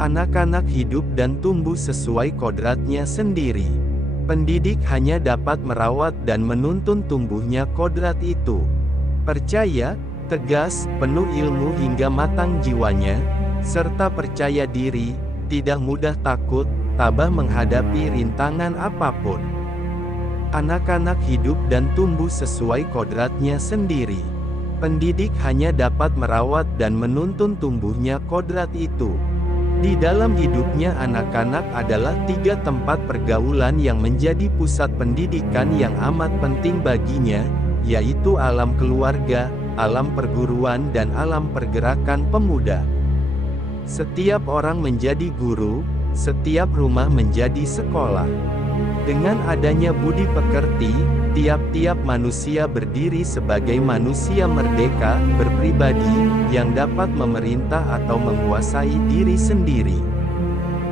Anak-anak hidup dan tumbuh sesuai kodratnya sendiri. Pendidik hanya dapat merawat dan menuntun tumbuhnya kodrat itu. Percaya, tegas, penuh ilmu hingga matang jiwanya, serta percaya diri, tidak mudah takut, tabah menghadapi rintangan apapun. Anak-anak hidup dan tumbuh sesuai kodratnya sendiri. Pendidik hanya dapat merawat dan menuntun tumbuhnya kodrat itu. Di dalam hidupnya anak-anak adalah 3 tempat pergaulan yang menjadi pusat pendidikan yang amat penting baginya, yaitu alam keluarga, alam perguruan dan alam pergerakan pemuda. Setiap orang menjadi guru, setiap rumah menjadi sekolah. Dengan adanya budi pekerti, tiap-tiap manusia berdiri sebagai manusia merdeka, berpribadi, yang dapat memerintah atau menguasai diri sendiri.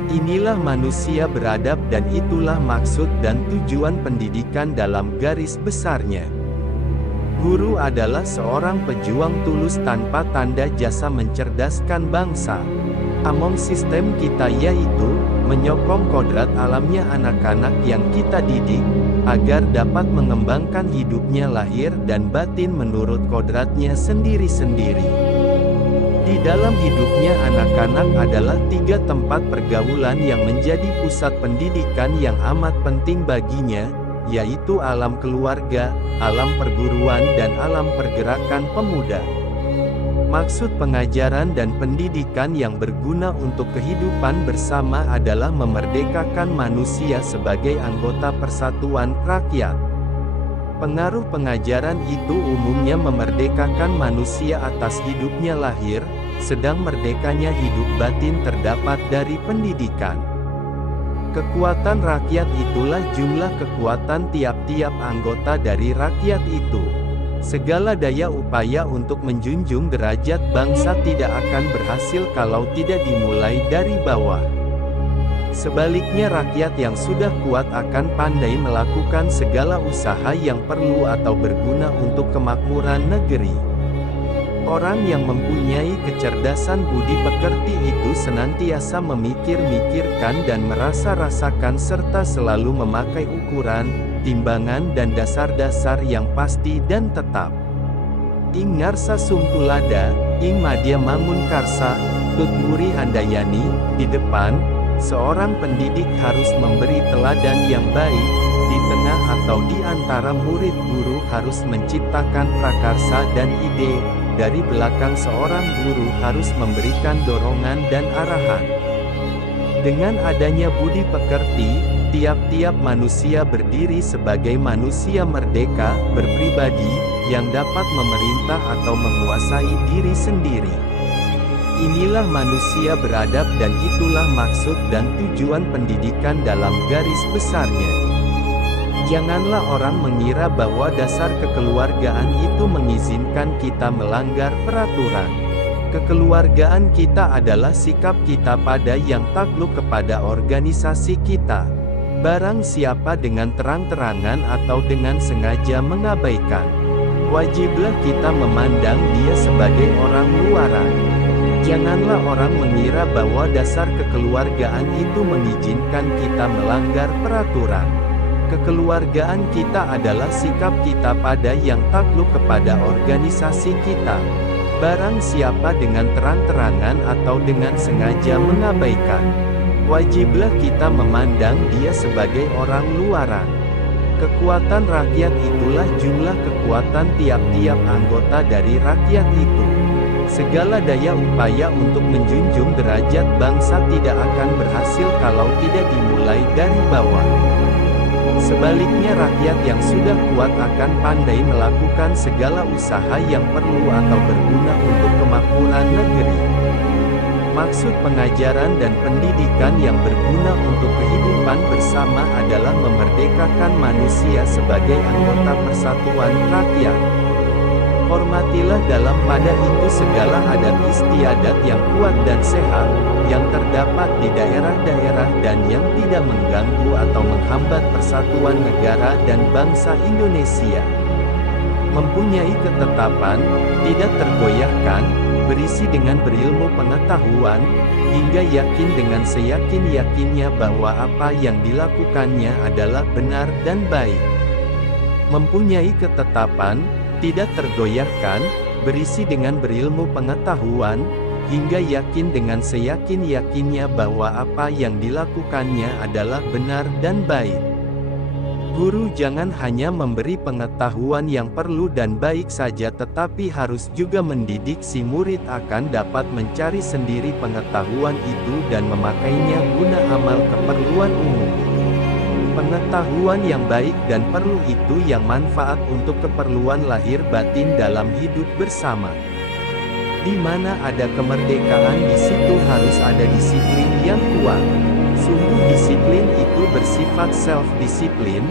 Inilah manusia beradab dan itulah maksud dan tujuan pendidikan dalam garis besarnya. Guru adalah seorang pejuang tulus tanpa tanda jasa mencerdaskan bangsa. Among sistem kita yaitu, menyokong kodrat alamnya anak-anak yang kita didik, agar dapat mengembangkan hidupnya lahir dan batin menurut kodratnya sendiri-sendiri. Di dalam hidupnya anak-anak adalah 3 tempat pergaulan yang menjadi pusat pendidikan yang amat penting baginya, yaitu alam keluarga, alam perguruan dan alam pergerakan pemuda. Maksud pengajaran dan pendidikan yang berguna untuk kehidupan bersama adalah memerdekakan manusia sebagai anggota persatuan rakyat. Pengaruh pengajaran itu umumnya memerdekakan manusia atas hidupnya lahir, sedang merdekanya hidup batin terdapat dari pendidikan. Kekuatan rakyat itulah jumlah kekuatan tiap-tiap anggota dari rakyat itu. Segala daya upaya untuk menjunjung derajat bangsa tidak akan berhasil kalau tidak dimulai dari bawah. Sebaliknya rakyat yang sudah kuat akan pandai melakukan segala usaha yang perlu atau berguna untuk kemakmuran negeri. Orang yang mempunyai kecerdasan budi pekerti itu senantiasa memikir-mikirkan dan merasa-rasakan serta selalu memakai ukuran, timbangan dan dasar-dasar yang pasti dan tetap. Ing ngarsa sumtulada, ing madya mangun karsa, tut muri handayani, di depan, seorang pendidik harus memberi teladan yang baik, di tengah atau di antara murid guru harus menciptakan prakarsa dan ide, dari belakang seorang guru harus memberikan dorongan dan arahan. Dengan adanya budi pekerti, tiap-tiap manusia berdiri sebagai manusia merdeka, berpribadi, yang dapat memerintah atau menguasai diri sendiri. Inilah manusia beradab dan itulah maksud dan tujuan pendidikan dalam garis besarnya. Janganlah orang mengira bahwa dasar kekeluargaan itu mengizinkan kita melanggar peraturan. Kekeluargaan kita adalah sikap kita pada yang takluk kepada organisasi kita. Barang siapa dengan terang-terangan atau dengan sengaja mengabaikan, wajiblah kita memandang dia sebagai orang luaran. Janganlah orang mengira bahwa dasar kekeluargaan itu mengizinkan kita melanggar peraturan. Kekeluargaan kita adalah sikap kita pada yang takluk kepada organisasi kita. Barang siapa dengan terang-terangan atau dengan sengaja mengabaikan, wajiblah kita memandang dia sebagai orang luaran. Kekuatan rakyat itulah jumlah kekuatan tiap-tiap anggota dari rakyat itu. Segala daya upaya untuk menjunjung derajat bangsa tidak akan berhasil kalau tidak dimulai dari bawah. Sebaliknya rakyat yang sudah kuat akan pandai melakukan segala usaha yang perlu atau berguna untuk kemakmuran negeri. Maksud pengajaran dan pendidikan yang berguna untuk kehidupan bersama adalah memerdekakan manusia sebagai anggota persatuan rakyat. Hormatilah dalam pada itu segala adat istiadat yang kuat dan sehat, yang terdapat di daerah-daerah dan yang tidak mengganggu atau menghambat persatuan negara dan bangsa Indonesia. Mempunyai ketetapan, tidak tergoyahkan, berisi dengan berilmu pengetahuan, hingga yakin dengan seyakin-yakinnya bahwa apa yang dilakukannya adalah benar dan baik. Mempunyai ketetapan, tidak tergoyahkan, berisi dengan berilmu pengetahuan, hingga yakin dengan seyakin-yakinnya bahwa apa yang dilakukannya adalah benar dan baik. Guru jangan hanya memberi pengetahuan yang perlu dan baik saja tetapi harus juga mendidik si murid akan dapat mencari sendiri pengetahuan itu dan memakainya guna amal keperluan umum. Pengetahuan yang baik dan perlu itu yang manfaat untuk keperluan lahir batin dalam hidup bersama. Di mana ada kemerdekaan di situ harus ada disiplin yang kuat. Sungguh disiplin itu bersifat self-disiplin,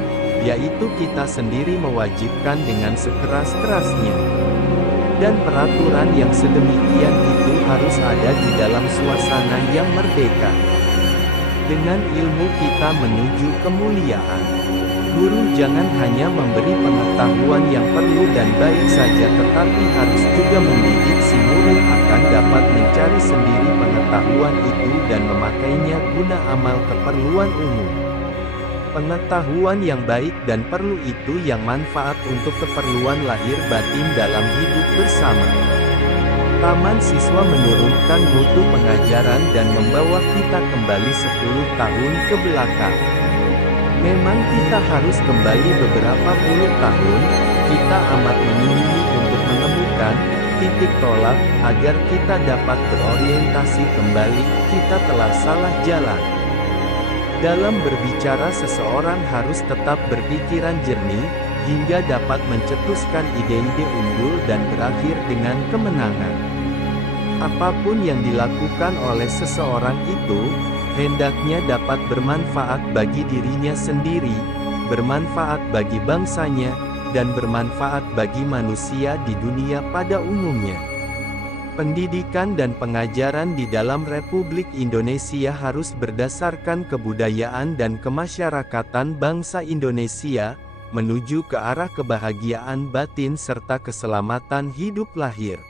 yaitu kita sendiri mewajibkan dengan sekeras-kerasnya. Dan peraturan yang sedemikian itu harus ada di dalam suasana yang merdeka. Dengan ilmu kita menuju kemuliaan. Guru jangan hanya memberi pengetahuan yang perlu dan baik saja tetapi harus juga mendidik si murid akan dapat mencari sendiri pengetahuan itu dan memakainya guna amal keperluan umum. Pengetahuan yang baik dan perlu itu yang manfaat untuk keperluan lahir batin dalam hidup bersama. Taman siswa menurunkan mutu pengajaran dan membawa kita kembali 10 tahun ke belakang. Memang kita harus kembali beberapa puluh tahun, kita amat menunggu untuk menemukan titik tolak, agar kita dapat berorientasi kembali, kita telah salah jalan. Dalam berbicara seseorang harus tetap berpikiran jernih, hingga dapat mencetuskan ide-ide unggul dan berakhir dengan kemenangan. Apapun yang dilakukan oleh seseorang itu, hendaknya dapat bermanfaat bagi dirinya sendiri, bermanfaat bagi bangsanya, dan bermanfaat bagi manusia di dunia pada umumnya. Pendidikan dan pengajaran di dalam Republik Indonesia harus berdasarkan kebudayaan dan kemasyarakatan bangsa Indonesia, menuju ke arah kebahagiaan batin serta keselamatan hidup lahir.